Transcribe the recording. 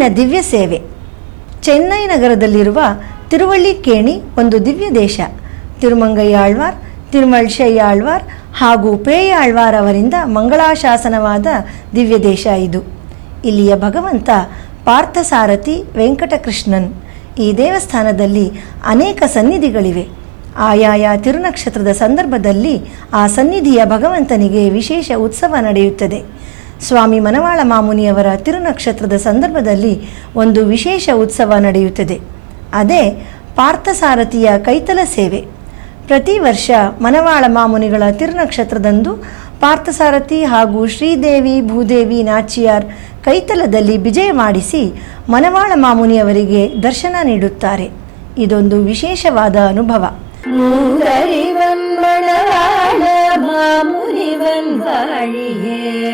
ಇಂದಿನ ದಿವ್ಯ ಸೇವೆ. ಚೆನ್ನೈ ನಗರದಲ್ಲಿರುವ ತಿರುವಳ್ಳಿಕೇಣಿ ಒಂದು ದಿವ್ಯ ದೇಶ. ತಿರುಮಂಗಯ್ಯಾಳ್ವಾರ್, ತಿರುಮಳ್ಶಯ್ಯಾಳ್ವಾರ್ ಹಾಗೂ ಪೇಯಾಳ್ವಾರ್ ಅವರಿಂದ ಮಂಗಳಾಶಾಸನವಾದ ದಿವ್ಯ ದೇಶ ಇದು. ಇಲ್ಲಿಯ ಭಗವಂತ ಪಾರ್ಥಸಾರಥಿ ವೆಂಕಟಕೃಷ್ಣನ್. ಈ ದೇವಸ್ಥಾನದಲ್ಲಿ ಅನೇಕ ಸನ್ನಿಧಿಗಳಿವೆ. ಆಯಾಯ ತಿರುನಕ್ಷತ್ರದ ಸಂದರ್ಭದಲ್ಲಿ ಆ ಸನ್ನಿಧಿಯ ಭಗವಂತನಿಗೆ ವಿಶೇಷ ಉತ್ಸವ ನಡೆಯುತ್ತದೆ. ಸ್ವಾಮಿ ಮನವಾಳ ಮಾಮುನಿಯವರ ತಿರುನಕ್ಷತ್ರದ ಸಂದರ್ಭದಲ್ಲಿ ಒಂದು ವಿಶೇಷ ಉತ್ಸವ ನಡೆಯುತ್ತದೆ. ಅದೇ ಪಾರ್ಥಸಾರಥಿಯ ಕೈತಲ ಸೇವೆ. ಪ್ರತಿ ವರ್ಷ ಮನವಾಳ ಮಾಮುನಿಗಳ ತಿರುನಕ್ಷತ್ರದಂದು ಪಾರ್ಥಸಾರಥಿ ಹಾಗೂ ಶ್ರೀದೇವಿ ಭೂದೇವಿ ನಾಚಿಯಾರ್ ಕೈತಲದಲ್ಲಿ ವಿಜಯ ಮಾಡಿಸಿ ಮನವಾಳ ಮಾಮುನಿಯವರಿಗೆ ದರ್ಶನ ನೀಡುತ್ತಾರೆ. ಇದೊಂದು ವಿಶೇಷವಾದ ಅನುಭವ. மூதறிவன் மணவாள மாமுனிவன் வாழியே